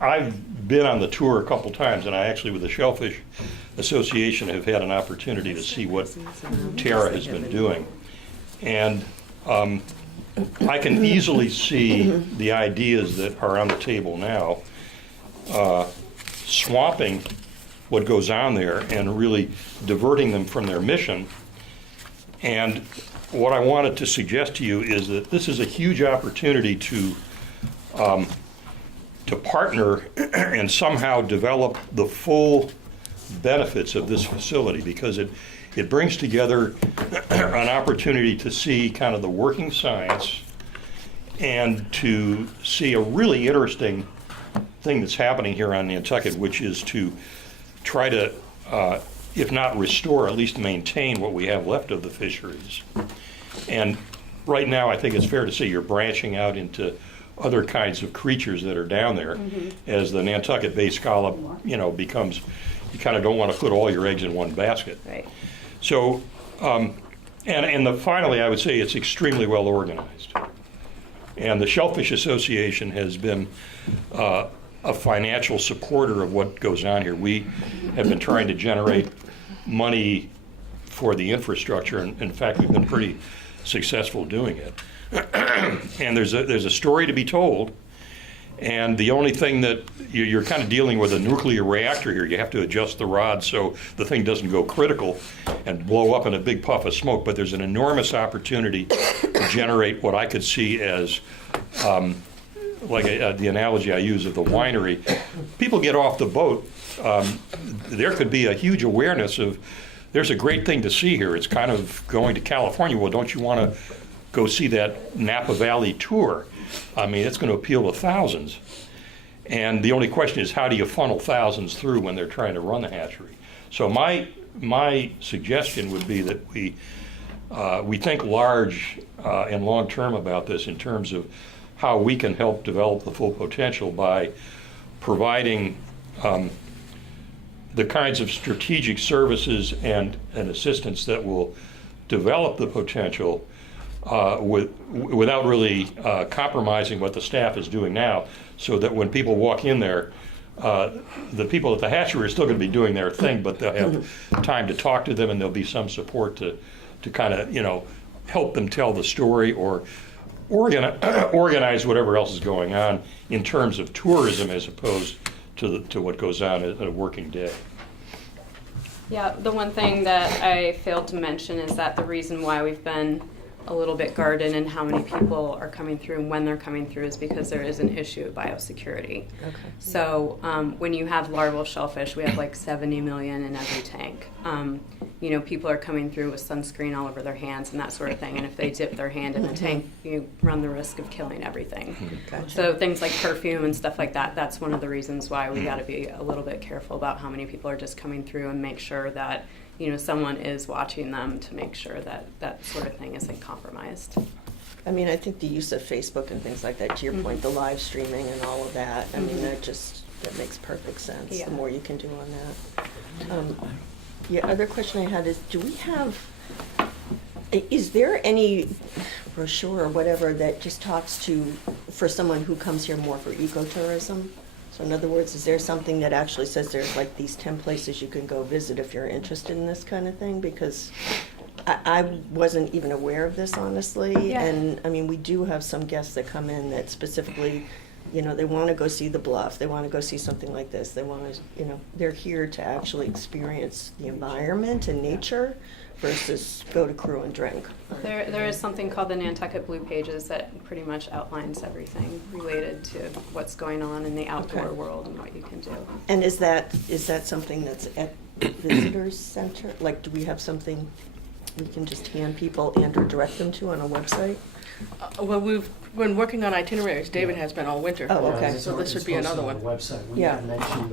I've been on the tour a couple times, and I actually, with the Shellfish Association, have had an opportunity to see what Tara has been doing. And I can easily see the ideas that are on the table now, swamping what goes on there and really diverting them from their mission. And what I wanted to suggest to you is that this is a huge opportunity to partner and somehow develop the full benefits of this facility, because it brings together an opportunity to see kind of the working science and to see a really interesting thing that's happening here on Nantucket, which is to try to, if not restore, at least maintain what we have left of the fisheries. And right now, I think it's fair to say you're branching out into other kinds of creatures that are down there. As the Nantucket Bay scallop, becomes, you kind of don't want to put all your eggs in one basket. Right. So, finally, I would say it's extremely well organized. And the Shellfish Association has been a financial supporter of what goes on here. We have been trying to generate money for the infrastructure, and in fact, we've been pretty successful doing it. And there's a story to be told, and the only thing that you're kind of dealing with a nuclear reactor here. You have to adjust the rod so the thing doesn't go critical and blow up in a big puff of smoke, but there's an enormous opportunity to generate what I could see as the analogy I use of the winery. People get off the boat, there could be a huge awareness of, there's a great thing to see here. It's kind of going to California. Well, don't you want to go see that Napa Valley tour? I mean, it's going to appeal to thousands. And the only question is, how do you funnel thousands through when they're trying to run the hatchery? So my suggestion would be that we think large and long term about this in terms of how we can help develop the full potential by providing the kinds of strategic services and assistance that will develop the potential without really compromising what the staff is doing now, so that when people walk in there, the people at the hatchery are still going to be doing their thing, but they'll have time to talk to them, and there'll be some support to kind of help them tell the story or organize whatever else is going on in terms of tourism as opposed to what goes on at a working day. Yeah, the one thing that I failed to mention is that the reason why we've been a little bit guarded in how many people are coming through and when they're coming through is because there is an issue of biosecurity. Okay. So when you have larval shellfish, we have like 70 million in every tank. People are coming through with sunscreen all over their hands and that sort of thing, and if they dip their hand in the tank, you run the risk of killing everything. Gotcha. So things like perfume and stuff like that, that's one of the reasons why we got to be a little bit careful about how many people are just coming through, and make sure that someone is watching them to make sure that that sort of thing isn't compromised. I mean, I think the use of Facebook and things like that, to your point, the live streaming and all of that, I mean, that makes perfect sense. Yeah. The more you can do on that. The other question I had is, is there any brochure or whatever that just talks for someone who comes here more for ecotourism? So in other words, is there something that actually says there's like these 10 places you can go visit if you're interested in this kind of thing? Because I wasn't even aware of this, honestly. Yeah. And I mean, we do have some guests that come in that specifically, they want to go see the bluff. They want to go see something like this. They want to, they're here to actually experience the environment and nature versus go to crew and drink. There is something called the Nantucket Blue Pages that pretty much outlines everything related to what's going on in the outdoor world and what you can do. And is that something that's at visitors center? Like, do we have something we can just hand people and or direct them to on a website? Well, we've been working on itineraries. David has been all winter. Oh, okay. So this would be another one. On the website. We had mentioned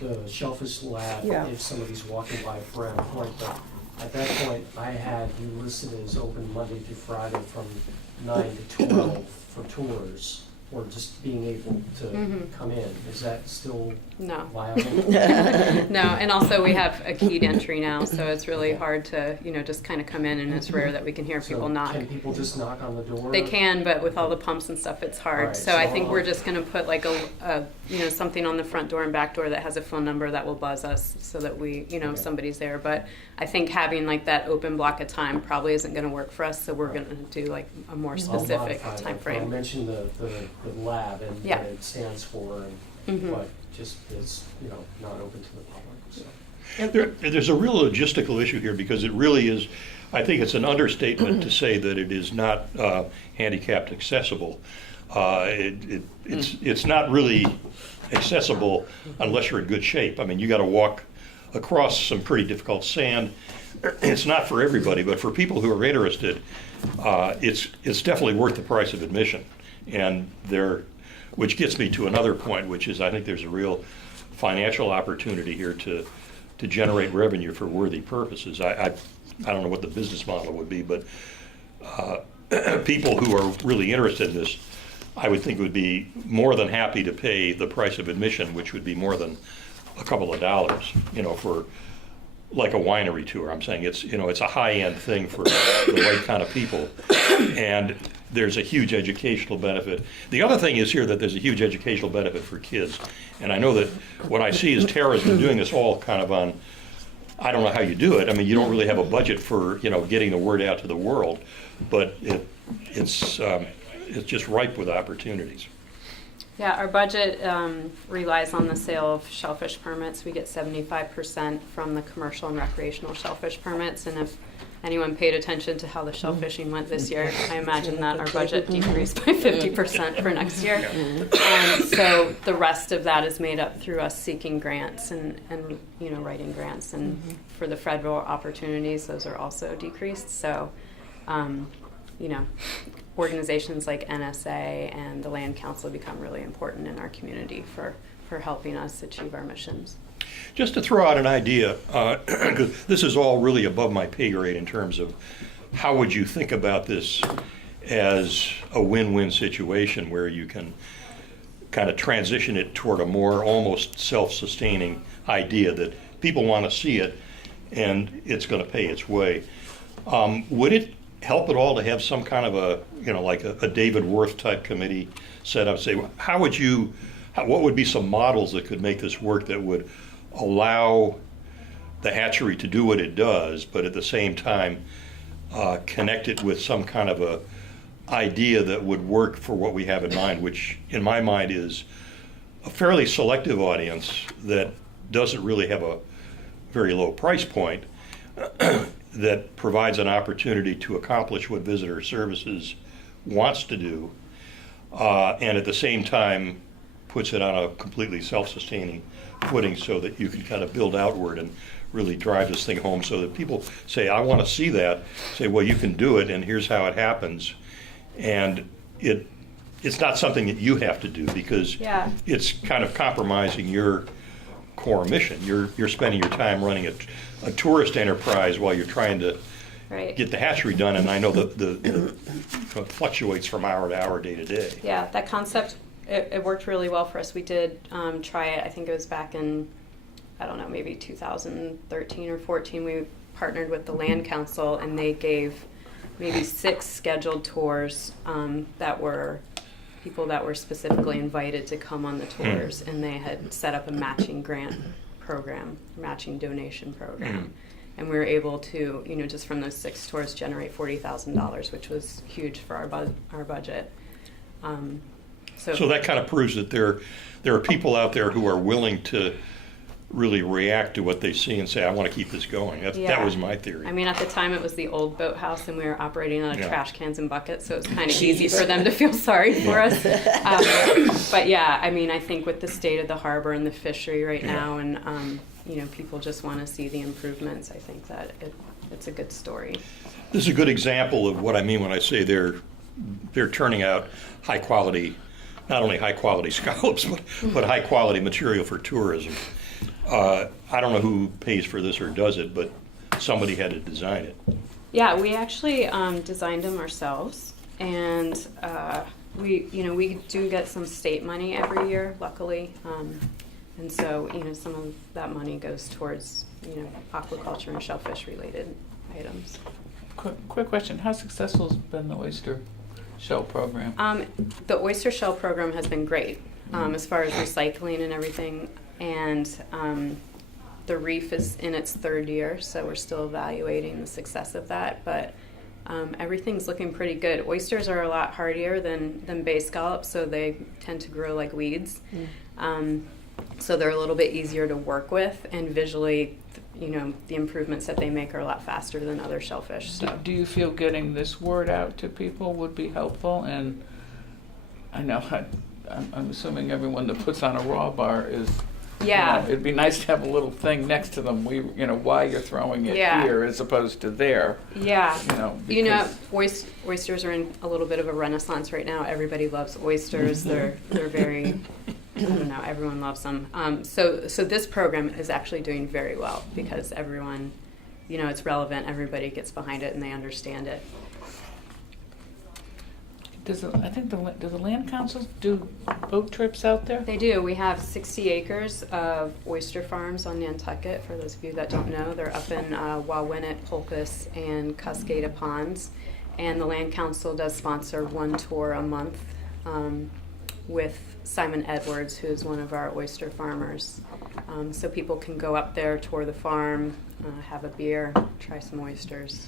the Shellfish Lab if somebody's walking by around the point, but at that point, I had you listed as open Monday through Friday from 9 to 12 for tours, or just being able to come in, is that still No. viable? No, and also we have a keyed entry now, so it's really hard to, just kind of come in, and it's rare that we can hear people So knock. can people just knock on the door? They can, but with all the pumps and stuff, it's hard. Alright, So I so think I'll- we're just gonna put like something on the front door and back door that has a phone number that will buzz us so that we, Okay. somebody's there. But I think having like that open block of time probably isn't gonna work for us, so we're gonna do like a more I'll specific modify that. time I'll frame. mention the lab and Yeah. what it stands for, Mhm. but just it's, not open to the public, so. There's a real logistical issue here because it really is, I think it's an understatement to say that it is not handicapped accessible. It's not really accessible unless you're in good shape. I mean, you got to walk across some pretty difficult sand. It's not for everybody, but for people who are interested, it's definitely worth the price of admission. And which gets me to another point, which is I think there's a real financial opportunity here to generate revenue for worthy purposes. I don't know what the business model would be, but people who are really interested in this, I would think would be more than happy to pay the price of admission, which would be more than a couple of dollars, for like a winery tour. I'm saying it's a high-end thing for the right kind of people, and there's a huge educational benefit. The other thing is here that there's a huge educational benefit for kids, and I know that what I see is Tara's been doing this all kind of on, I don't know how you do it. I mean, you don't really have a budget for getting the word out to the world, but it's just ripe with opportunities. Yeah, our budget relies on the sale of shellfish permits. We get 75% from the commercial and recreational shellfish permits, and if anyone paid attention to how the shellfishing went this year, I imagine that our budget decreased by 50% for next year. So the rest of that is made up through us seeking grants and writing grants, and for the federal opportunities, those are also decreased. So, organizations like NSA and the Land Council become really important in our community for helping us achieve our missions. Just to throw out an idea, 'cause this is all really above my pay grade in terms of how would you think about this as a win-win situation where you can kind of transition it toward a more almost self-sustaining idea that people want to see it and it's going to pay its way. Would it help at all to have some kind of like a David Worth type committee set up? Say, what would be some models that could make this work that would allow the hatchery to do what it does, but at the same time connect it with some kind of a idea that would work for what we have in mind, which in my mind is a fairly selective audience that doesn't really have a very low price point, that provides an opportunity to accomplish what visitor services wants to do, and at the same time puts it on a completely self-sustaining footing so that you can kind of build outward and really drive this thing home so that people say, I want to see that, say, well, you can do it and here's how it happens. And it's not something that you have to do because it's kind of compromising your core mission. You're spending your time running a tourist enterprise while you're trying to get the hatchery done, and I know that it fluctuates from hour to hour, day to day. Yeah, that concept, it worked really well for us. We did try it, I think it was back in, I don't know, maybe 2013 or 14. We partnered with the Land Council, and they gave maybe 6 scheduled tours that were people that were specifically invited to come on the tours, and they had set up a matching grant program, matching donation program. And we were able to, just from those 6 tours, generate $40,000, which was huge for our budget. So that kind of proves that there are people out there who are willing to really react to what they see and say, I want to keep this going. That was my theory. I mean, at the time it was the old boathouse, and we were operating out of trash cans and buckets, so it was kind of easy for them to feel sorry for us. But yeah, I mean, I think with the state of the harbor and the fishery right now, and people just want to see the improvements, I think that it's a good story. This is a good example of what I mean when I say they're turning out high quality, not only high quality scallops, but high quality material for tourism. I don't know who pays for this or does it, but somebody had to design it. Yeah, we actually designed them ourselves, and we do get some state money every year, luckily. And so, some of that money goes towards, aquaculture and shellfish related items. Quick question, how successful has been the oyster shell program? The oyster shell program has been great, as far as recycling and everything. And the reef is in its 3rd year, so we're still evaluating the success of that. But everything's looking pretty good. Oysters are a lot hardier than bay scallops, so they tend to grow like weeds. So they're a little bit easier to work with, and visually, the improvements that they make are a lot faster than other shellfish. So. Do you feel getting this word out to people would be helpful? And I know I'm assuming everyone that puts on a raw bar is. Yeah. It'd be nice to have a little thing next to them. Why you're throwing it here as opposed to there. Yeah. Because Oysters are in a little bit of a renaissance right now. Everybody loves oysters. They're very. I don't know, everyone loves them. So this program is actually doing very well because everyone, it's relevant, everybody gets behind it and they understand it. do the land councils do boat trips out there? They do. We have 60 acres of oyster farms on Nantucket, for those of you that don't know. They're up in Wawinnet, Pulkus, and Cascada Ponds. And the land council does sponsor one tour a month with Simon Edwards, who's one of our oyster farmers. So people can go up there, tour the farm, have a beer, try some oysters,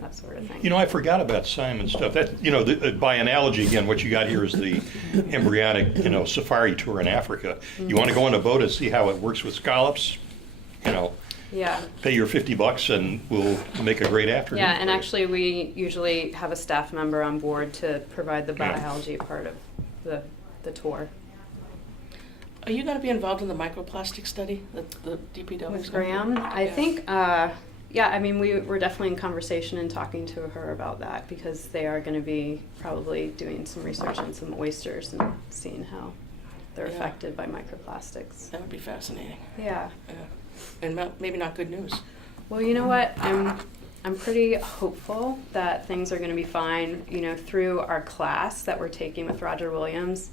that sort of thing. I forgot about Simon's stuff. That, by analogy, again, what you got here is the embryonic, safari tour in Africa. You want to go on a boat and see how it works with scallops, Yeah. pay your $50 and we'll make a great afternoon. Yeah, and for you. actually we usually have a staff member on board to provide the Yeah. biology part of the tour. Are you going to be involved in the microplastic study that the DPW With is going to do? Graham, I think, we're definitely in conversation and talking to her about that because they are going to be probably doing some research on some oysters and seeing how they're Yeah. affected by microplastics. That would be fascinating. Yeah. Yeah. And maybe not good news. Well, you know what? I'm pretty hopeful that things are going to be fine. Through our class that we're taking with Roger Williams,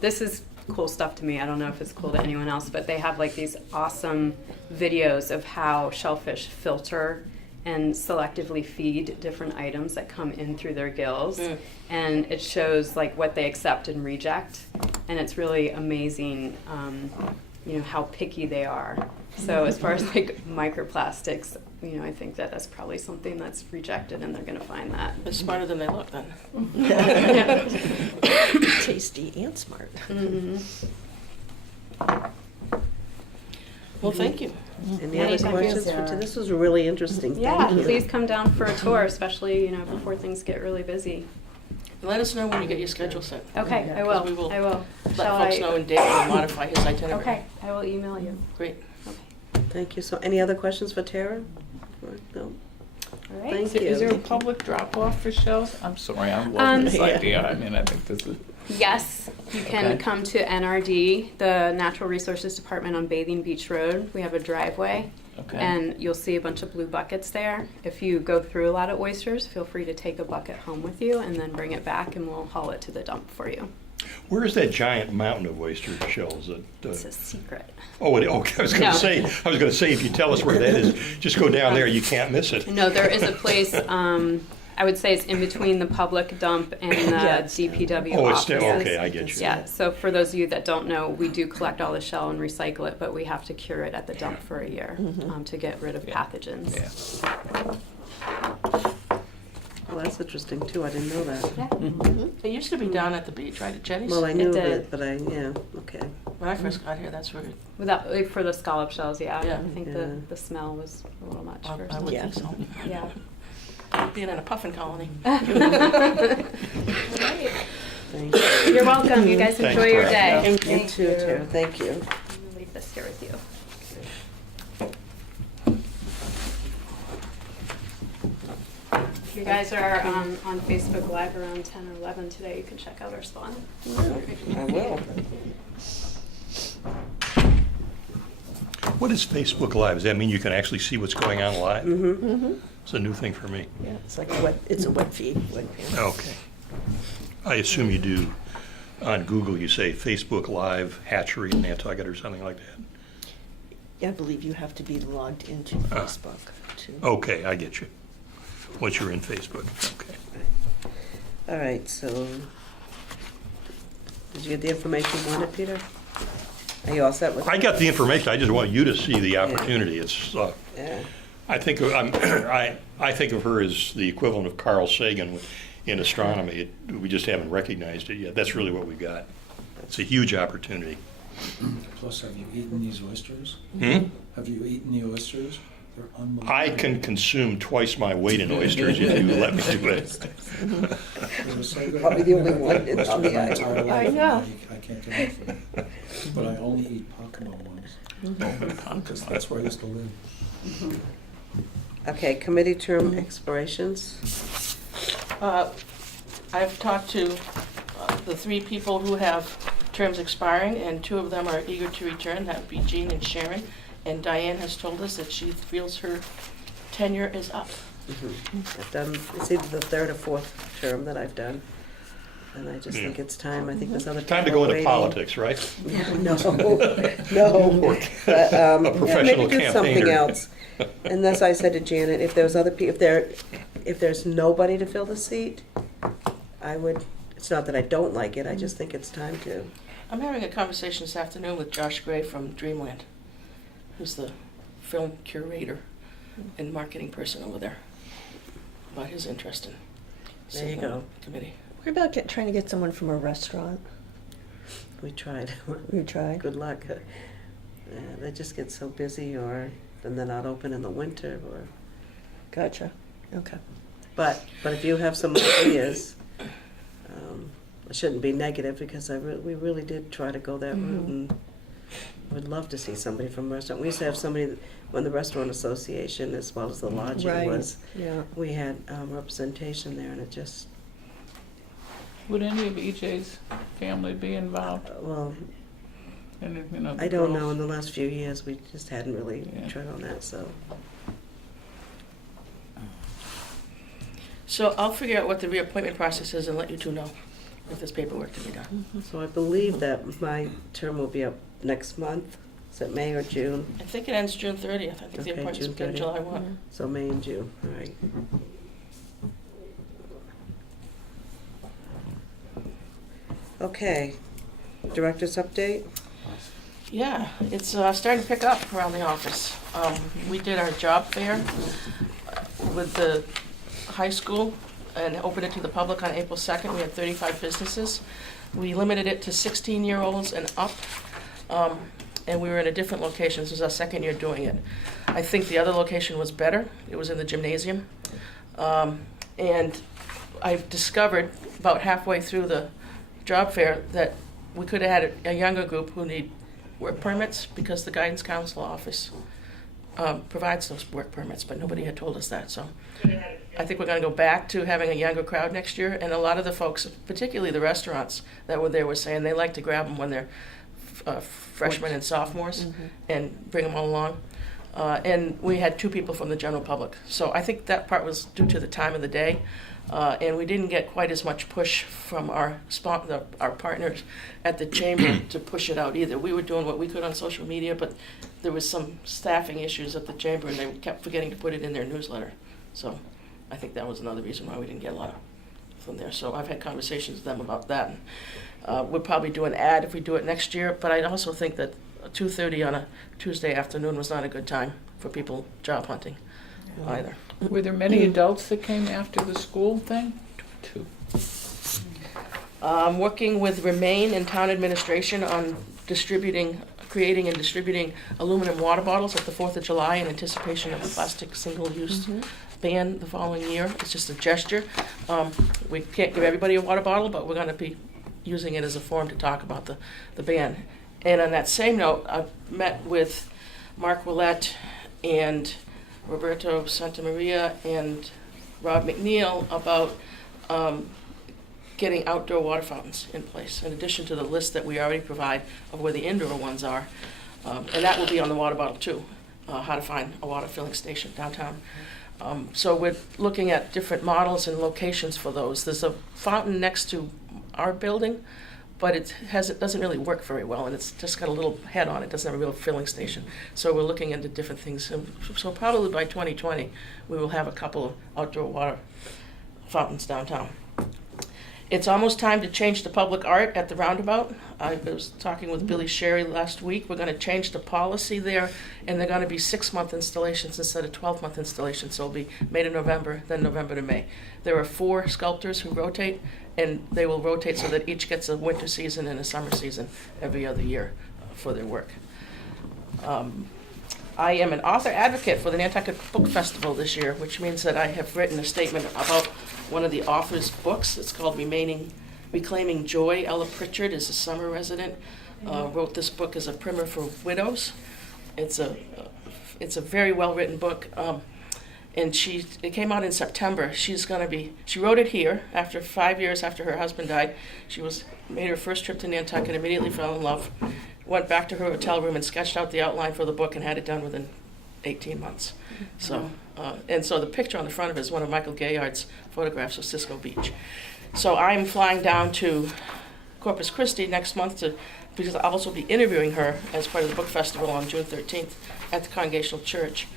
this is cool stuff to me. I don't know if it's cool to anyone else, but they have like these awesome videos of how shellfish filter and selectively feed different items that come in through their gills. And it shows like what they accept and reject. And it's really amazing, how picky they are. So as far as like microplastics, I think that that's probably something that's rejected and they're going to find that. They're smarter than they look then. Tasty and smart. Mm-hmm. Well, thank you. Any other Anytime. questions? This was really interesting. Yeah, Thank you. please come down for a tour, especially, before things get really busy. Let us know when you get your schedule set. Okay, Yeah. I will. We will I will. Let Shall folks know and David will modify his itinerary. Okay, I will email you. Great. Okay. Thank you. So any other questions for Tara? No? All right. Thank Is there a you. public drop-off for shells? I'm sorry, I Um, love this Yeah. idea. I think this is. Yes, you can Okay. come to NRD, the Natural Resources Department on Bathing Beach Road. We have a driveway. Okay. And you'll see a bunch of blue buckets there. If you go through a lot of oysters, feel free to take a bucket home with you and then bring it back and we'll haul it to the dump for you. Where is that giant mountain of oyster shells? It's a secret. Okay, I was going No. to say, if you tell us where that is, just go down there, you can't miss it. No, there is a place, I would say it's in between the public dump and the Yes. DPW Oh, it's offices. okay, I get you. Yeah, so for those of you that don't know, we do collect all the shell and recycle it, but we have to cure it at the dump for a year to get rid of Yeah. pathogens. Yeah. Well, that's interesting too. I didn't know that. Yeah. It used to be down at the beach, right, at Jenny's? Well, I knew of did. it, but okay. When I first got here, that's where it, Without, like, for the scallop shells, yeah. Yeah. I think Yeah. the smell was a little much I for some. would Yeah. think so. Yeah. Being in a puffin colony. Thank you. You're welcome. You guys Thanks, enjoy your Tara. day. You too, Tara. Thank you. I'm gonna leave this here with you. You guys are on Facebook Live around 10 or 11 today. You can check out our spawn. I will. What is Facebook Live? Does that mean you can actually see what's going on live? Mm-hmm. It's a new thing for me. Yeah, it's like it's a web feed. Okay. I assume you do, on Google, you say Facebook Live Hatchery in Nantucket or something like that? I believe you have to be logged into Ah. Facebook too. Okay, I get you. Once you're in Facebook, okay. All right, so, did you get the information you wanted, Peter? Are you all set with? I got the information, I just want you to see the opportunity. It's, Yeah, I think I think of her as the equivalent of Carl Sagan in astronomy. We just haven't recognized it yet. That's really what we've got. It's a huge opportunity. Plus, have you eaten these oysters? Hmm? Have you eaten the oysters? They're unbelievable. I can consume twice my weight in oysters if you let me do it. They're so good. Probably the only one I've in eaten on the my island. entire life, I and know. I can't get enough of them. But I only eat Pocono ones. Because that's where I used to live. okay, committee term expirations. I've talked to the 3 people who have terms expiring, and 2 of them are eager to return. That would be Jean and Sharon. And Diane has told us that she feels her tenure is up. I've done, it's either the 3rd or 4th term that I've done. And I just Yeah. think it's time. I think there's other Time to people go into waiting. politics, right? No, no. Or But, a yeah, professional maybe do something campaigner. else. And as I said to Janet, if there's other people, if there's nobody to fill the seat, I would, it's not that I don't like it, I just think it's time to. I'm having a conversation this afternoon with Josh Gray from Dreamland, who's the film curator and marketing person over there, about his interest in There you sitting go. on the committee. What about trying to get someone from a restaurant? We tried. We tried. Good luck. They just get so busy, or then they're not open in the winter, or. Gotcha. Okay. But if you have some ideas, it shouldn't be negative, because we really did try to go that route, and would love to see somebody from restaurant. We used to have somebody when the restaurant association, as well as the lodging Right. was, Yeah. we had representation there, and it just, Would any of EJ's family be involved? well, And, you know, the I don't girls? know, in the last few years, we just hadn't really Yeah. tried on that, so. So I'll figure out what the reappointment process is and let you 2 know if there's paperwork to be done. So I believe that my term will be up next month. Is it May or June? I think it ends June 30th. I think the Okay, appointment's June been 30th. July 1. So May and June, all right. Okay, director's update? Yeah, it's starting to pick up around the office. We did our job fair with the high school and opened it to the public on April 2nd. We had 35 businesses. We limited it to 16-year-olds and up, and we were in a different location. This was our 2nd year doing it. I think the other location was better. It was in the gymnasium. And I've discovered about halfway through the job fair that we could have had a younger group who need work permits, because the guidance council office provides those work permits, but nobody had told us that. So I think we're going to go back to having a younger crowd next year. And a lot of the folks, particularly the restaurants that were there, were saying they like to grab them when they're freshmen and sophomores and bring them all along. And we had 2 people from the general public. So I think that part was due to the time of the day. And we didn't get quite as much push from our partners at the chamber to push it out either. We were doing what we could on social media, but there was some staffing issues at the chamber, and they kept forgetting to put it in their newsletter. So I think that was another reason why we didn't get a lot from there. So I've had conversations with them about that. We'll probably do an ad if we do it next year, but I also think that 2:30 on a Tuesday afternoon was not a good time for people job hunting either. Were there many adults that came after the school thing? 2. Working with Remain and Town Administration on creating and distributing aluminum water bottles at the 4th of July in anticipation of the plastic single-use ban the following year. It's just a gesture. We can't give everybody a water bottle, but we're going to be using it as a forum to talk about the ban. And on that same note, I've met with Mark Willett and Roberto Santamaria and Rob McNeil about getting outdoor water fountains in place, in addition to the list that we already provide of where the indoor ones are. And that will be on the water bottle too, how to find a water filling station downtown. So we're looking at different models and locations for those. There's a fountain next to our building, but it doesn't really work very well, and it's just got a little head on it, doesn't have a real filling station. So we're looking into different things. So probably by 2020, we will have a couple of outdoor water fountains downtown. It's almost time to change the public art at the roundabout. I was talking with Billy Sherry last week. We're going to change the policy there, and they're going to be 6-month installations instead of 12-month installations. So it'll be May to November, then November to May. There are 4 sculptors who rotate, and they will rotate so that each gets a winter season and a summer season every other year for their work. I am an author advocate for the Nantucket Book Festival this year, which means that I have written a statement about one of the author's books. It's called Reclaiming Joy. Ella Pritchard is a summer resident, wrote this book as a primer for widows. It's a very well-written book, and it came out in September. She wrote it here after 5 years after her husband died. She made her first trip to Nantucket, immediately fell in love, went back to her hotel room and sketched out the outline for the book and had it done within 18 months. So, so the picture on the front of it is one of Michael Gayard's photographs of Cisco Beach. So I'm flying down to Corpus Christi next month because I'll also be interviewing her as part of the book festival on June 13th at the Congregational Church.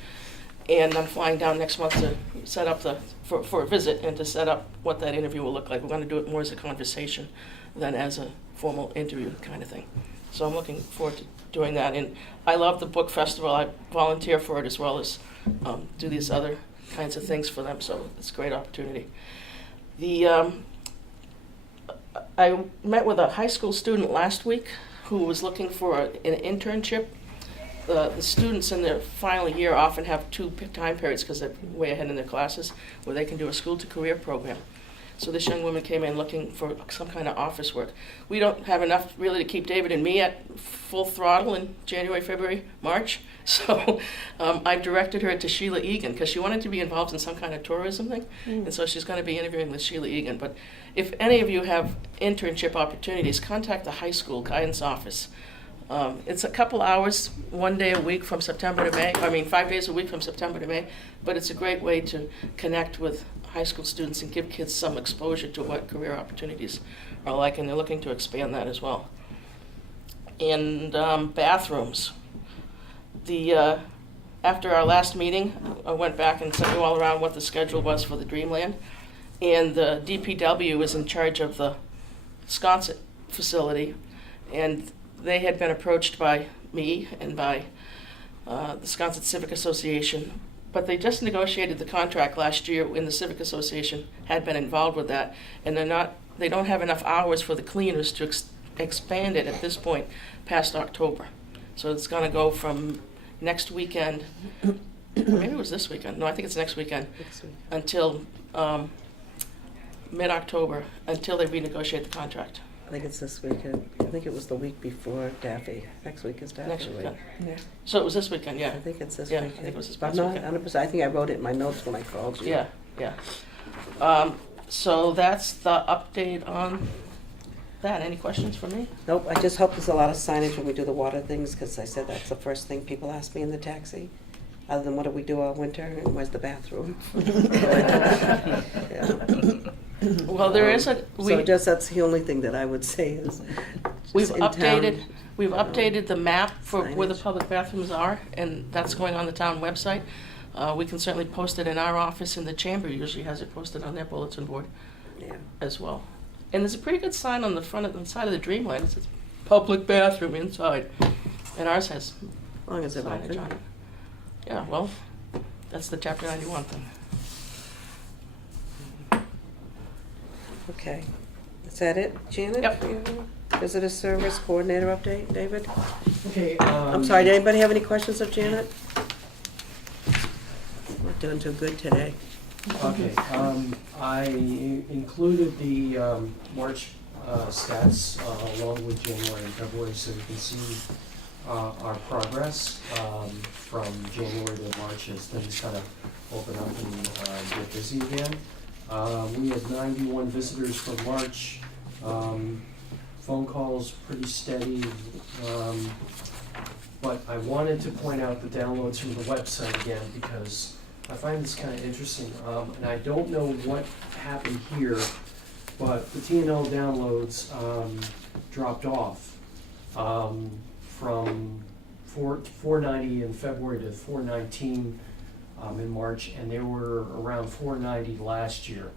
And I'm flying down next month to set up for a visit and to set up what that interview will look like. We're going to do it more as a conversation than as a formal interview kind of thing. So I'm looking forward to doing that. And I love the book festival. I volunteer for it as well as do these other kinds of things for them. So it's a great opportunity. I met with a high school student last week who was looking for an internship. The students in their final year often have 2 time periods because they're way ahead in their classes where they can do a school-to-career program. So this young woman came in looking for some kind of office work. We don't have enough really to keep David and me at full throttle in January, February, March. So I've directed her to Sheila Egan because she wanted to be involved in some kind of tourism thing. And so she's going to be interviewing with Sheila Egan. But if any of you have internship opportunities, contact the high school guidance office. It's a couple hours, 1 day a week from September to May. 5 days a week from September to May. But it's a great way to connect with high school students and give kids some exposure to what career opportunities are like, and they're looking to expand that as well. And bathrooms. After our last meeting, I went back and sent you all around what the schedule was for the Dreamland, and the DPW is in charge of the Sconset facility, and they had been approached by me and by the Sconset Civic Association. But they just negotiated the contract last year when the Civic Association had been involved with that, and they don't have enough hours for the cleaners to expand it at this point past October. So it's going to go from next weekend, maybe it was this weekend, no, I think it's next weekend, until mid-October, until they renegotiate the contract. I think it's this weekend. I think it was the week before Daffy. Next week is Daffy Next week. weekend. Yeah. So it was this weekend, yeah. I think it's this Yeah, I weekend. think it was this But past I'm not weekend. 100%. I think I wrote it in my notes when I called you. Yeah. So that's the update on that. Any questions for me? Nope, I just hope there's a lot of signage when we do the water things, because I said that's the first thing people ask me in the taxi. Other than what do we do all winter, and where's the bathroom? Yeah. Well, there is So just, that's the only thing that I would say is. We've just in town, updated the map for where the signage. public bathrooms are, and that's going on the town website. We can certainly post it in our office, and the chamber usually has it posted on their bulletin board Yeah. as well. And there's a pretty good sign on the front of the side of the Dreamland. It says "Public Bathroom Inside," and ours has As long as they're signage open. on it. Yeah, well, that's the Chapter 91 thing. Okay. Is that it, Janet? Yep. Visitor Service Coordinator update, David? Okay. I'm sorry, did anybody have any questions of Janet? Not doing too good today. Okay, I included the March stats along with January and February, so you can see our progress from January to March as things kind of open up and get busy again. We had 91 visitors for March. Phone calls pretty steady, but I wanted to point out the downloads from the website again because I find this kind of interesting, and I don't know what happened here, but the TNL downloads dropped off from 490 in February to 419 in March, and they were around 490 last year.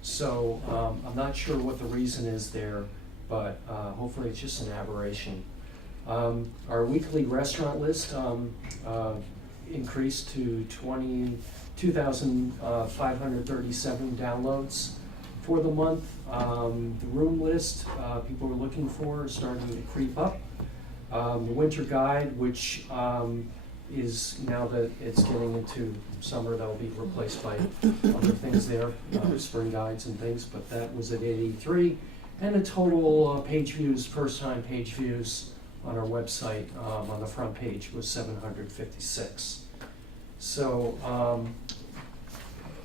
So I'm not sure what the reason is there, but hopefully it's just an aberration. Our weekly restaurant list increased to 22,537 downloads for the month. The room list people are looking for is starting to creep up. The winter guide, which is now that it's getting into summer, that'll be replaced by other things there, spring guides and things, but that was at 83. And the total page views, first time page views on our website on the front page was 756. So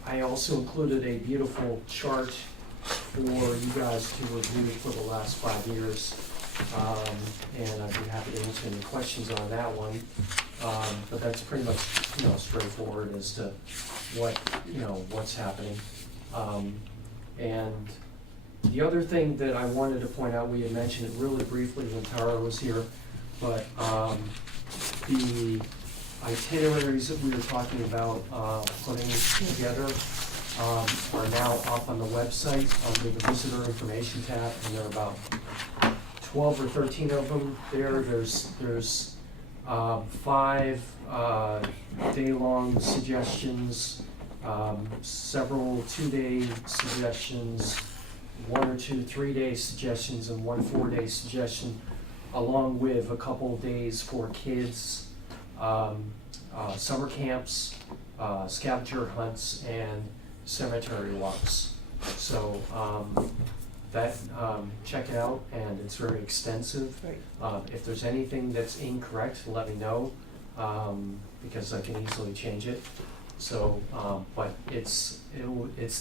I also included a beautiful chart for you guys to review for the last 5 years. And I'd be happy to answer any questions on that one. But that's pretty much, straightforward as to what's happening. And the other thing that I wanted to point out, we had mentioned it really briefly when Tara was here, but the itineraries that we were talking about putting together are now up on the website under the visitor information tab, and there are about 12 or 13 of them there. There's 5 day-long suggestions, several 2-day suggestions, 1 or 2 3-day suggestions, and 1 4-day suggestion, along with a couple days for kids, summer camps, scavenger hunts, and cemetery walks. So check it out, and it's very extensive. Right. If there's anything that's incorrect, let me know, because I can easily change it. So, but it's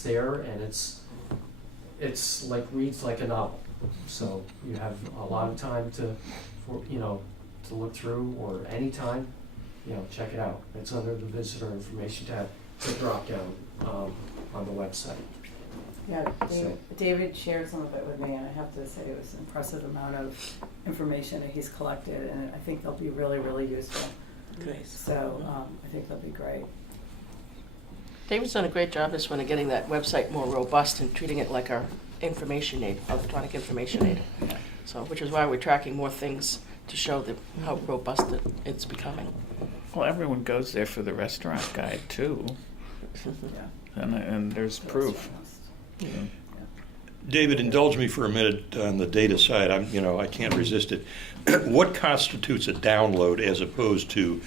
there, and it's reads like a novel. So you have a lot of time to look through, or any time, check it out. It's under the visitor information tab. It's a drop down on the website. Yeah, David shared some of it with me, and I have to say it was an impressive amount of information that he's collected, and I think they'll be really, really useful. Nice. So I think they'll be great. David's done a great job this one of getting that website more robust and treating it like our information aid, electronic information aid. So, which is why we're tracking more things to show how robust it's becoming. Well, everyone goes there for the restaurant guide too, Yeah. and there's proof. David, indulge me for a minute on the data side. I can't resist it. What constitutes a download as opposed to,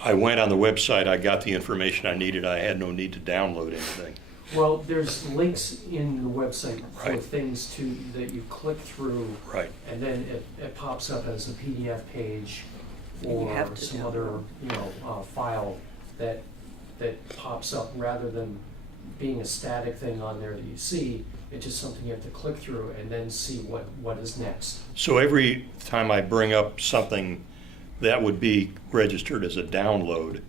I went on the website, I got the information I needed, I had no need to download anything? Well, there's links in the website for Right. things that you click through, Right. and then it pops up as a PDF page And you or have to some download. other file that pops up, rather than being a static thing on there that you see. It's just something you have to click through and then see what is next. So every time I bring up something that would be registered as a download,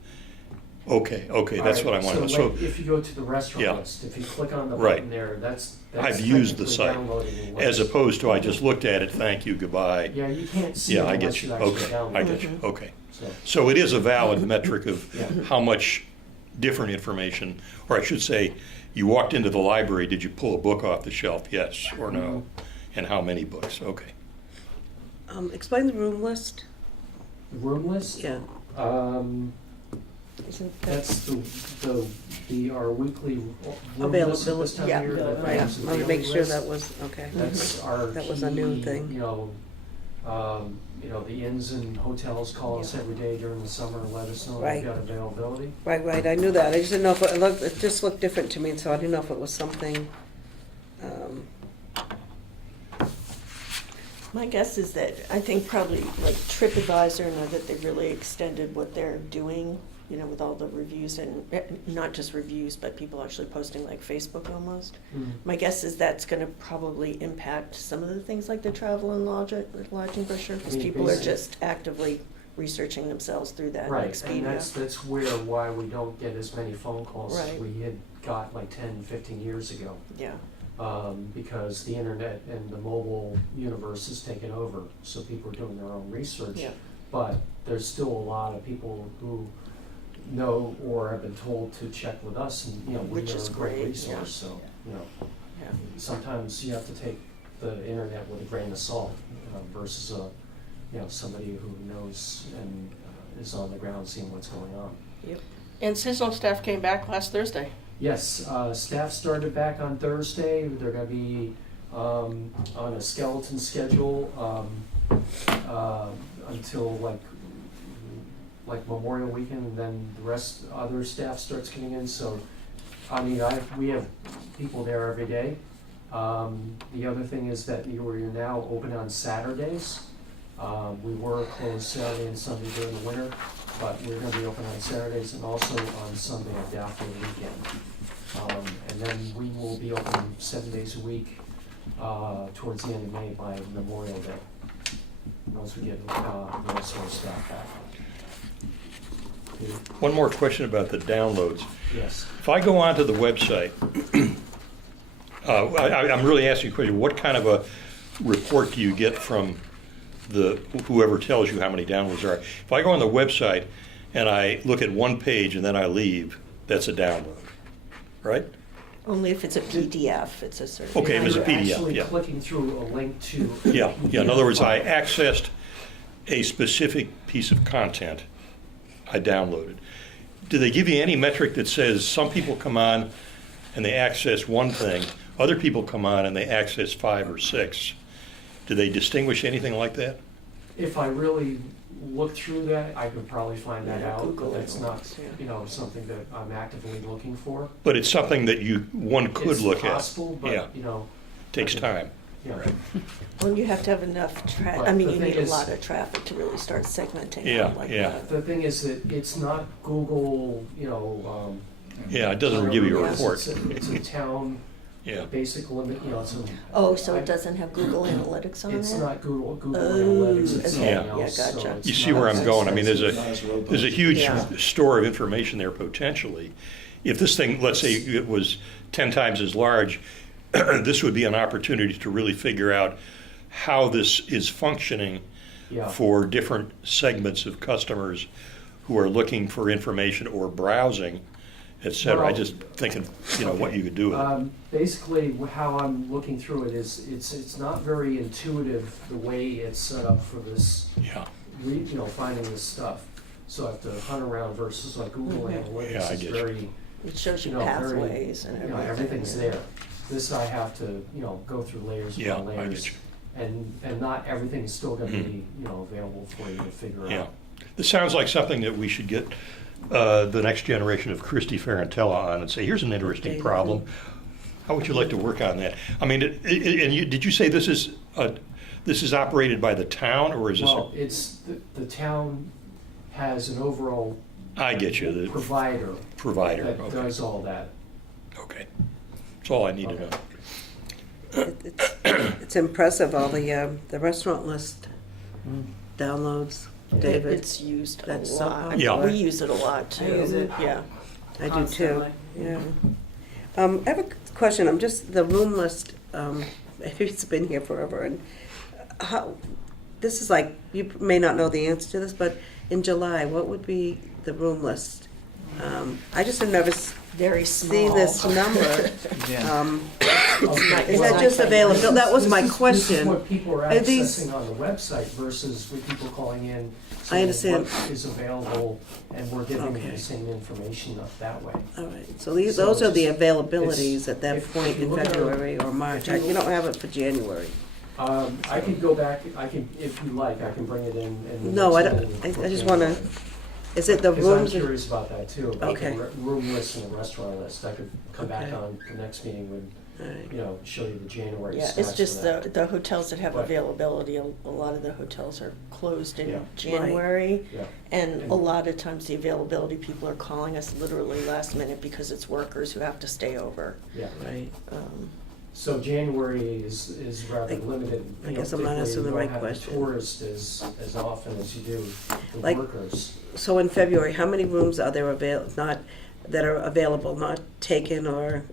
okay, that's what I wanted. So like, if you go to the restaurant Yeah. list, if you click on the Right. button there, that's I've used the technically site, downloading the as list. opposed to I just looked at it, thank you, goodbye. Yeah, you can't see Yeah, it I unless get you you. actually Okay, download I it. get you. Okay. So, So it is a valid metric of Yeah. how much different information, or I should say, you walked into the library, did you pull a book off the shelf? Yes or no? And how many books? Okay. Explain the room list. the room list? Yeah. Isn't that, That's our weekly room list at this time Yeah, of year. That Right. becomes a Wanted to daily make sure list. that was, okay. That's our That was a new key, thing. The inns and hotels call us every day during the summer and let us know Right. they've got availability. Right, I knew that. I just didn't know if it just looked different to me, so I didn't know if it was something, my guess is that, I think probably like TripAdvisor, now that they've really extended what they're doing, with all the reviews, and not just reviews, but people actually posting like Facebook almost. My guess is that's gonna probably impact some of the things like the travel and lodging brochure, because I mean, people are basic- just actively researching themselves through that, Right, like and Expedia. that's why we don't get as many phone calls as Right. we had got like 10, 15 years ago. Yeah, because the internet and the mobile universe is taken over, so people are doing their own research. Yeah. But there's still a lot of people who know or have been told to check with us, and, Which we're is a great great, resource, yeah. so, Yeah. sometimes you have to take the internet with a grain of salt, versus somebody who knows and is on the ground seeing what's going on. Yep. And seasonal staff came back last Thursday. Yes, staff started back on Thursday. They're gonna be on a skeleton schedule until like Memorial Weekend, and then the rest, other staff starts coming in. So, I mean, we have people there every day. The other thing is that you're now open on Saturdays. We were closed Saturday and Sunday during the winter, but we're gonna be open on Saturdays and also on Sunday after the weekend. And then we will be open 7 days a week, towards the end of May by Memorial Day, once we get the rest of our staff back. One more question about the downloads. Yes. If I go onto the website, I'm really asking a question, what kind of a report do you get from whoever tells you how many downloads there are? If I go on the website and I look at one page and then I leave, that's a download, right? Only if it's a PDF, it's a certain. Okay, if it's a You're PDF, actually yeah. clicking through a link to. Yeah. In other words, I accessed a specific piece of content I downloaded. Do they give you any metric that says some people come on and they access one thing, other people come on and they access 5 or 6? Do they distinguish anything like that? If I really look through that, I could probably find that Yeah, out, Google but that's it. not, Yeah. something that I'm actively looking for. But it's something that one could look It's at. possible, Yeah. but, Takes time. Right. Well, you have to have enough But I mean, the you thing need a is- lot of traffic to really start segmenting Yeah, them like yeah. that. The thing is that it's not Google, Yeah, it doesn't give you a Yeah. report. It's a town Yeah. basic limit, it's a. Oh, so it doesn't have Google Analytics on it? It's not Google Oh, Analytics, it's okay. something Yeah. else. Yeah, so gotcha. it's You see not where I'm as going. I mean, there's expensive. a huge Yeah. store of information there potentially. If this thing, let's say it was 10 times as large, this would be an opportunity to really figure out how this is functioning Yeah. for different segments of customers who are looking for information or browsing, et cetera. I Well, just thinking, what you could do with it. Basically, how I'm looking through it is, it's not very intuitive the way it's set up for this, Yeah, finding this stuff. So I have to hunt around versus like Google Mhm. Analytics. Yeah, I It's get you. very, It shows you very, pathways and everything. everything's yeah. there. This I have to, go through layers Yeah, upon I layers. get you. And not everything is still gonna be, available for you to figure Yeah. out. This sounds like something that we should get the next generation of Christy Ferrantella on and say, here's an interesting problem. How would you like to work on that? I mean, did you say this is operated by the town, or is this? Well, it's, the town has an overall I get you, the provider provider. that Okay. does all that. Okay. That's all I need to know. It's impressive, all the restaurant list downloads, David. It's used a That's so lot. popular. We use it a lot too. I use it. Yeah. I do too, Constantly. yeah. I have a question, the room list, maybe it's been here forever, and how, this is like, you may not know the answer to this, but in July, what would be the room list? I just have never Very small. seen this number. Yeah. Okay, Is well, that just available? That was my This is question. what people are Are these- accessing on the website versus with people calling in. I saying understand. What is available, and we're giving them Okay. the same information up that way. All right, so those are the availabilities at that if point you in look at our- February or March. You don't have it for January. I can go back, if you like, I can bring it in. and No, I next don't, meeting I just for wanna, is it the Because I'm rooms? curious about that too, about the Okay. room list and the restaurant list. I could come back Okay. on the next meeting with, All right. show you the January Yeah, stats it's for just that. the hotels that have But- availability, a lot of the hotels are closed Yeah. in January. Yeah. And And- a lot of times the availability, people are calling us literally last minute because it's workers who have to stay over. Yeah. Right. So January is rather I- limited. I guess I'm not asking the right question. You don't have the tourists as often as you do the Like- workers. So in February, how many rooms are there that are available, not taken or,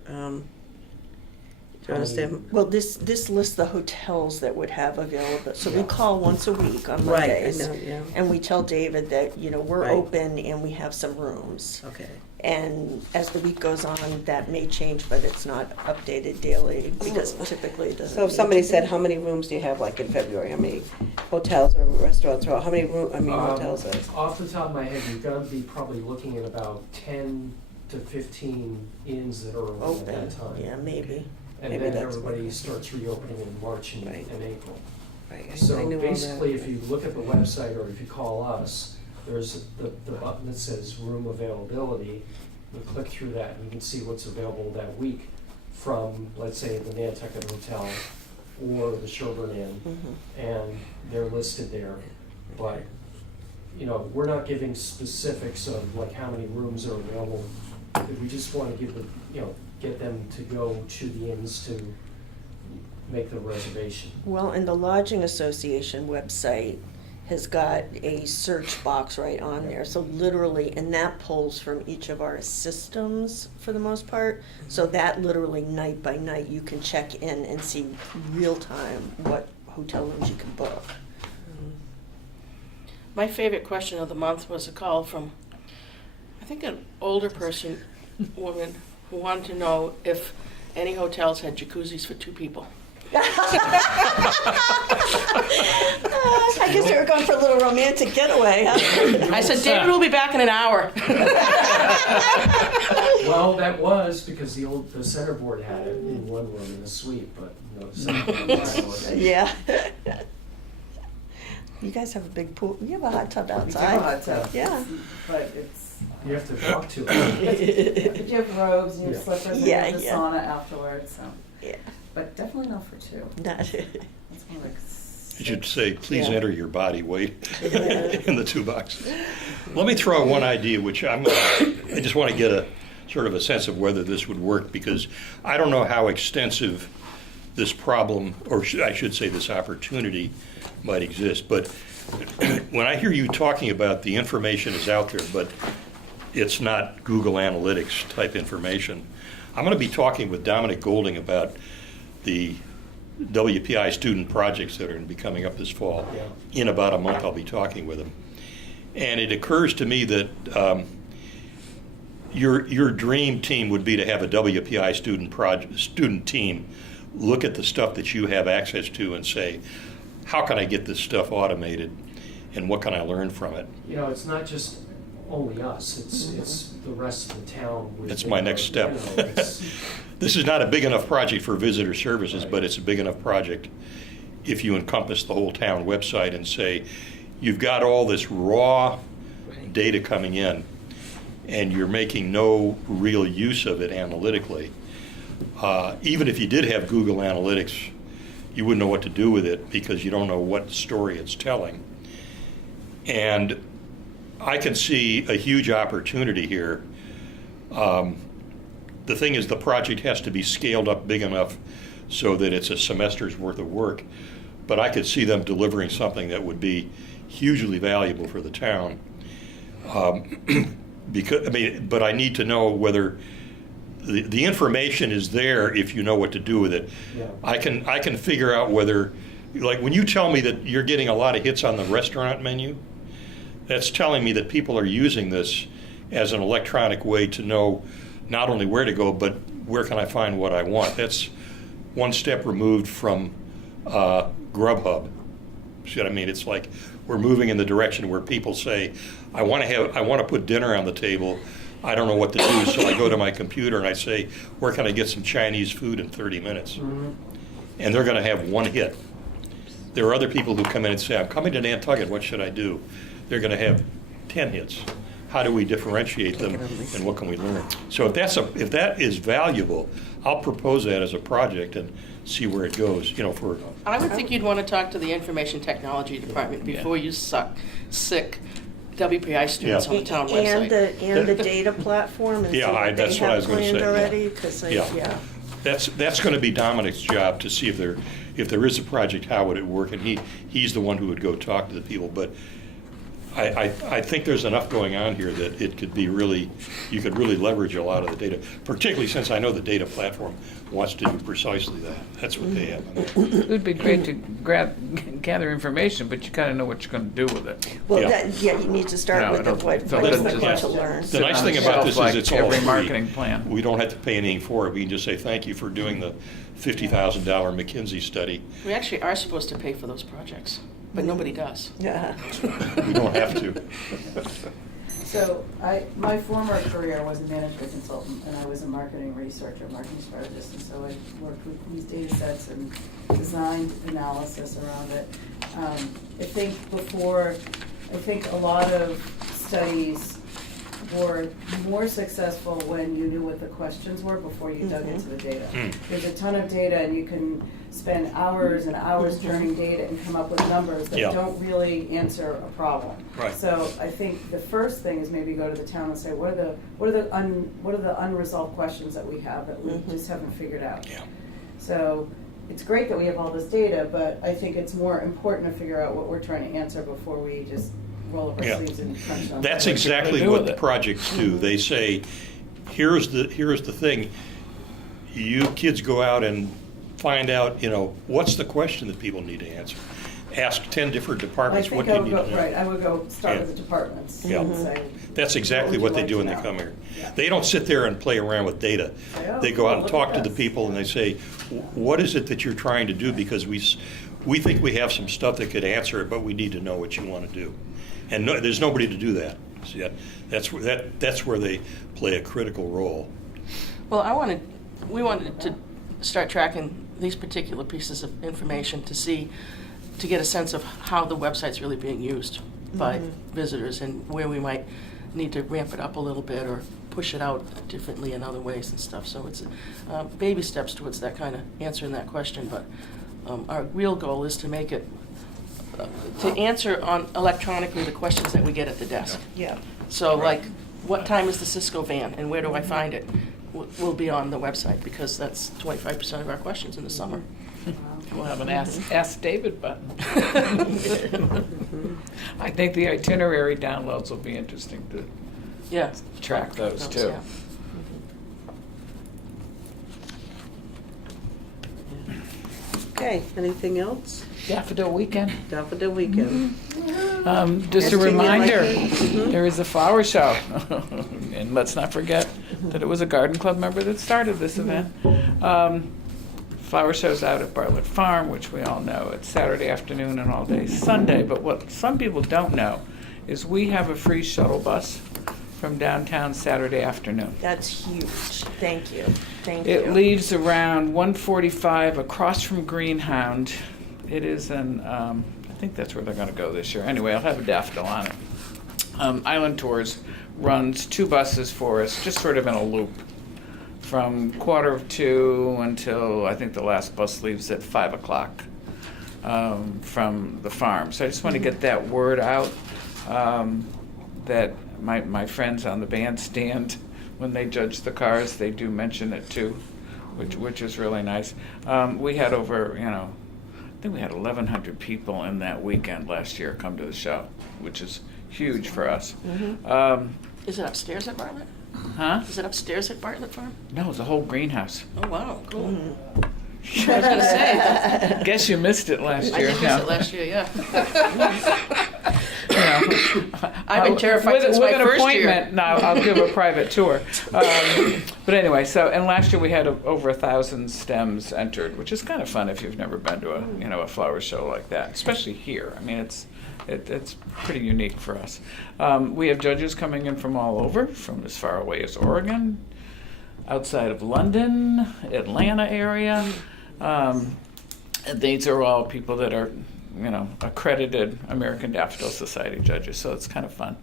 Do you understand? Well, this lists the hotels that would have available, so we Yeah. call once a week on Right, I Mondays. know, yeah. And we tell David that, we're Right. open and we have some rooms. Okay. And as the week goes on, that may change, but it's not updated daily because typically it doesn't. So if need somebody to said, be. how many rooms do you have, like in February? How many hotels or restaurants, or how many hotels are? Off the top of my head, you're gonna be probably looking at about 10 to 15 inns that are open at Open, that time. yeah, maybe. And maybe then that's everybody what- starts reopening in March and Right. April. Right, I So knew all that. basically, if you look at the website or if you call us, there's the button that says room availability. You click through that and you can see what's available that week from, let's say, the Nantucket Hotel or the Sherburne Inn, Mhm. and they're listed there. But, we're not giving specifics of like how many rooms are available. We just want to get them to go to the inns to make the reservation. Well, and the Lodging Association website has got a search box right on there. So literally, and that pulls from each of our systems for the most part. So that literally night by night, you can check in and see real time what hotel rooms you can book. My favorite question of the month was a call from, I think, an older woman, who wanted to know if any hotels had jacuzzis for 2 people. I guess they were going for a little romantic getaway, huh? I said, David will be back in an hour. Well, that was because the center board had it in one room in the suite, but the center board had it. Yeah. You guys have a big pool. You have a hot tub We do outside. have a hot tub. Yeah. But it's, You have to talk to it. but you have robes and you have Yeah. slippers and you Yeah, have the yeah. sauna afterwards, so. Yeah. But definitely not for 2. Not- That's more like I should say, please Yeah. enter your body weight Yeah. in the 2 boxes. Let me throw out one idea, which I just want to get a sort of a sense of whether this would work, because I don't know how extensive this problem, or I should say this opportunity, might exist. But when I hear you talking about the information is out there, but it's not Google Analytics type information, I'm going to be talking with Dominic Golding about the WPI student projects that are going to be coming up this fall. Yeah. In about a month, I'll be talking with him. And it occurs to me that your dream team would be to have a WPI student team look at the stuff that you have access to and say, how can I get this stuff automated, and what can I learn from it? It's not just only us, it's the rest of the town. That's my next step. This is not a big enough project for visitor services, Right. but it's a big enough project if you encompass the whole town website and say, you've got all this raw data coming in, and you're making no real use of it analytically. Even if you did have Google Analytics, you wouldn't know what to do with it because you don't know what story it's telling. And I can see a huge opportunity here. The thing is, the project has to be scaled up big enough so that it's a semester's worth of work. But I could see them delivering something that would be hugely valuable for the town. But I need to know whether the information is there if you know what to do with it. Yeah. I can figure out whether, like when you tell me that you're getting a lot of hits on the restaurant menu, that's telling me that people are using this as an electronic way to know not only where to go, but where can I find what I want. That's one step removed from Grubhub. See what I mean? It's like we're moving in the direction where people say, I want to put dinner on the table. I don't know what to do, so I go to my computer and I say, where can I get some Chinese food in 30 minutes? Mm-hmm. And they're going to have one hit. There are other people who come in and say, I'm coming to Nantucket, what should I do? They're going to have 10 hits. How do we differentiate them, and what can we learn? So if that is valuable, I'll propose that as a project and see where it goes. I would think you'd want to talk to the information technology department before you sick WPI students Yeah. on the town And website. the data platform and see Yeah, what that's they what I have was gonna planned say, yeah. already, 'cause Yeah. That's going to be Dominic's job to see if there is a project, how would it work, and he's the one who would go talk to the people. But I think there's enough going on here that it could be really, you could really leverage a lot of the data, particularly since I know the data platform wants to do precisely that. That's what they have. It would be great to gather information, but you gotta know what you're gonna do with it. Well, Yeah. you need to start No, with I don't what think so. what That's you the want to question. learn. The nice on thing the about shelf this like is it's all every free. marketing plan. We don't have to pay anything for it. We can just say, thank you for doing the $50,000 McKinsey study. We actually are supposed to pay for those projects, but nobody does. Yeah. We don't have to. So my former career was a management consultant, and I was a marketing researcher, marketing strategist, and so I worked with these data sets and designed analysis around it. I think a lot of studies were more successful when you knew what the questions were before you dug into the data. There's a ton of data, and you can spend hours and hours turning data and come up with numbers that Yeah. don't really answer a problem. Right. So I think the first thing is maybe go to the town and say, what are the unresolved questions that we have that we just haven't figured out? Yeah. So it's great that we have all this data, but I think it's more important to figure out what we're trying to answer before we just roll up our Yeah. sleeves and crunch on. That's What you exactly gonna do what with the it? projects do. They say, here's the thing. You kids go out and find out, what's the question that people need to answer. Ask 10 different I departments, what think do I you would need go, to know? right, I would go start Yeah. with the departments Yeah. and say. That's exactly would what you they do when like they to come know? here. Yeah. They don't sit there and play around with data. Say, oh, They go out and look talk at to the this. people and they say, what is it that you're trying to do? Because we think we have some stuff that could answer it, but we need to know what you want to do. And there's nobody to do that. So yeah, that's where they play a critical role. Well, we wanted to start tracking these particular pieces of information to get a sense of how the website's really being used by visitors and where we might need to ramp it up a little bit or push it out differently in other ways and stuff. So it's baby steps towards that kind of answering that question. But our real goal is to make it to answer on electronically the questions that we get at the desk. Yeah. So like, what time is the Cisco van and where do I find it? Will be on the website because that's 25% of our questions in the summer. We'll have an Ask David button. I think the itinerary downloads will be interesting to Yeah. track those too. Yeah. Okay, anything else? Daffodil Weekend. Daffodil Weekend. Just a Anything you'd like reminder, to- there is a flower show. And let's not forget that it was a garden club member that started this event. Flower show's out at Bartlett Farm, which we all know. It's Saturday afternoon and all day Sunday. But what some people don't know is we have a free shuttle bus from downtown Saturday afternoon. That's huge. Thank you. Thank you. It leaves around 1:45 across from Greenhound. It is I think that's where they're going to go this year. Anyway, I'll have a daffodil on it. Island Tours runs 2 buses for us, just sort of in a loop, from 1:45 until I think the last bus leaves at 5 o'clock from the farm. So I just want to get that word out that my friends on the bandstand, when they judge the cars, they do mention it too, which is really nice. We had over, I think we had 1,100 people in that weekend last year come to the show, which is huge for us. Is it upstairs at Bartlett? Huh? Is it upstairs at Bartlett Farm? No, the whole greenhouse. Oh, wow, cool. I was going to say, Guess you missed it last I year. did miss it last year, yeah. I've been I'll- terrified with, since with my an first year. appointment. No, I'll give a private tour. But anyway, and last year we had over 1,000 stems entered, which is kind of fun if you've never been to a flower show like that, especially here. I mean, it's pretty unique for us. We have judges coming in from all over, from as far away as Oregon, outside of London, Atlanta area. These are all people that are, accredited American Daffodil Society judges, so it's kind of fun.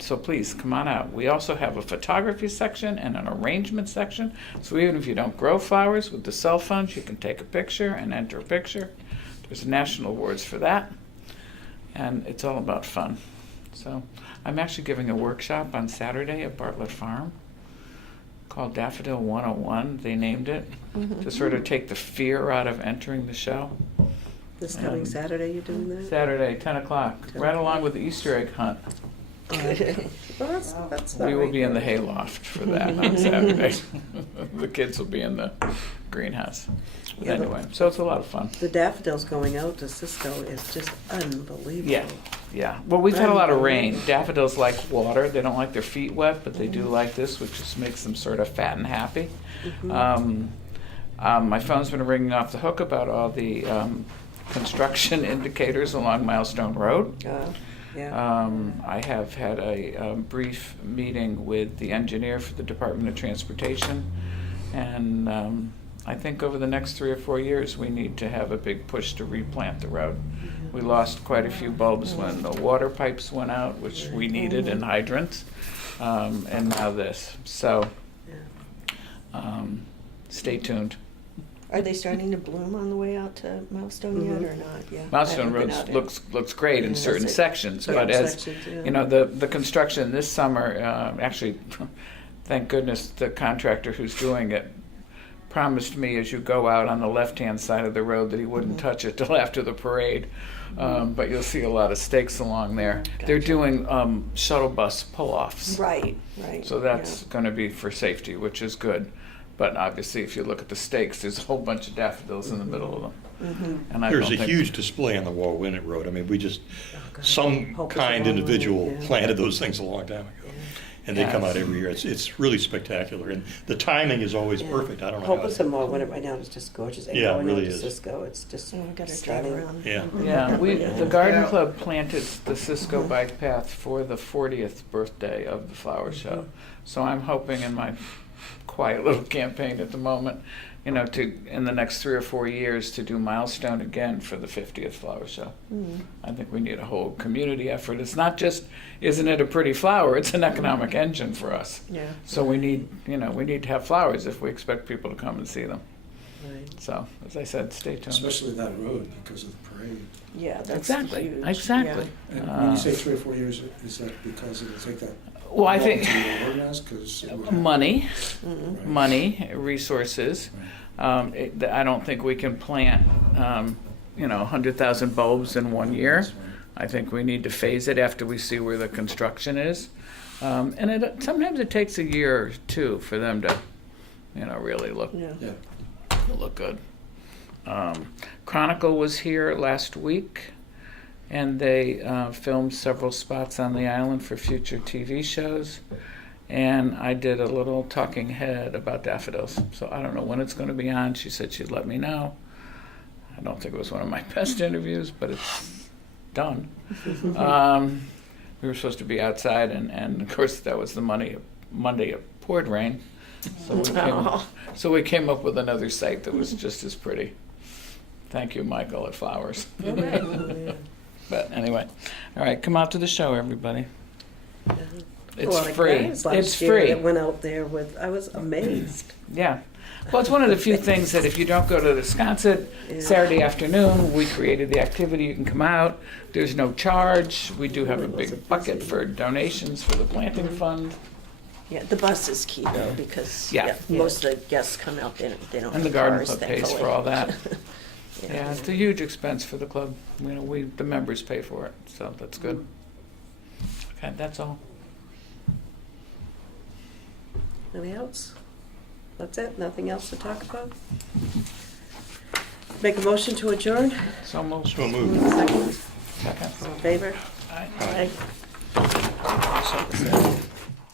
So please, come on out. We also have a photography section and an arrangement section, so even if you don't grow flowers with the cell phones, you can take a picture and enter a picture. There's national awards for that, and it's all about fun. So I'm actually giving a workshop on Saturday at Bartlett Farm called Daffodil 101, they named it, to sort of take the fear out of entering the show. This coming Um, Saturday, you're doing that? Saturday, 10 o'clock, right along with the Easter egg hunt. Well, that's not We will right be in the there. hayloft for that on Saturday. The kids will be in the greenhouse. But Yeah, but- anyway, so it's a lot of fun. The daffodils going out to Cisco is just unbelievable. Yeah, yeah. Well, we've had a lot of rain. Daffodils like water. They don't like their feet wet, but they do like this, which just makes them sort of fat and happy. My phone's been ringing off the hook about all the construction indicators along Milestone Road. Yeah. I have had a brief meeting with the engineer for the Department of Transportation, and I think over the next 3 or 4 years, we need to have a big push to replant the road. We lost quite a few bulbs when the water pipes went out, which we needed, and hydrants, and now this. So stay tuned. Are they starting to bloom on the way out to Milestone yet, or not? Yeah. Milestone I haven't Road been out looks great in Yeah. certain Does it? sections, Certain but as sections, yeah. you know, the construction this summer, actually, thank goodness the contractor who's doing it promised me as you go out on the left-hand side of the road that he wouldn't touch it till after the parade. But you'll see a lot of stakes along there. They're Gotcha. doing shuttle bus pull-offs. Right, right. So that's going to be for safety, which is good. But obviously, if you look at the stakes, there's a whole bunch of daffodils in the middle of them. And I There's don't a think- huge display on the Wauwinet Road. I mean, we just, God. some Hope it's kind a long individual one, yeah. planted those things a long time ago. And they come Yeah. out every year. It's really spectacular. And the timing is always Yeah. perfect. I don't know Hope how. it's a more winter right now. It's just gorgeous. And Yeah, it going really out to is. Cisco, it's just So I gotta drive stunning. around. Yeah. Yeah, the garden Yeah. club planted the Cisco bike path for the 40th birthday of the flower show. So I'm hoping in my quiet little campaign at the moment, you know, to, in the next 3 or 4 years, to do Milestone again for the 50th flower show. I think we need a whole community effort. It's not just, isn't it a pretty flower? It's an economic engine for us. Yeah. So we need, you know, we need to have flowers if we expect people to come and see them. Right. So, as I said, stay tuned. Especially that road because of the parade. Yeah, that's Exactly, huge. exactly. And when you say 3 or 4 years, is that because it'll take that Well, I long think to organize? 'Cause it would have- money, Right. money, resources. I don't think we can plant, 100,000 bulbs in 1 year. That's right. I think we need to phase it after we see where the construction is. And sometimes it takes a year or two for them to, really look Yeah. Yeah. good. Chronicle was here last week, and they filmed several spots on the island for future TV shows. And I did a little talking head about daffodils. So I don't know when it's going to be on. She said she'd let me know. I don't think it was one of my best interviews, but it's done. We were supposed to be outside, and of course that was the Monday it poured rain. So we came up with another site that was just as pretty. Thank you, Michael at Flowers. But anyway, all right, come out to the show, everybody. It's Well, like free. guys last It's year free. that went out there with, I was amazed. Yeah. Well, it's one of the few things that if you don't go to the Sconset Yeah. Saturday afternoon, we created the activity. You can come out. There's no charge. We do have a Really wasn't big bucket busy. for donations for the planting fund. Yeah, the bus is key though, because Yeah. most of the guests come out, they don't And the have garden cars, club pays thankfully. for all that. Yeah, it's a huge expense for the club. The members pay for it, so that's good. Okay, that's all. Anything else? That's it? Nothing else to talk about? Make a motion to adjourn? So moved. So moved. Second? Second. All in favor? Aye. Aye. Shut this down.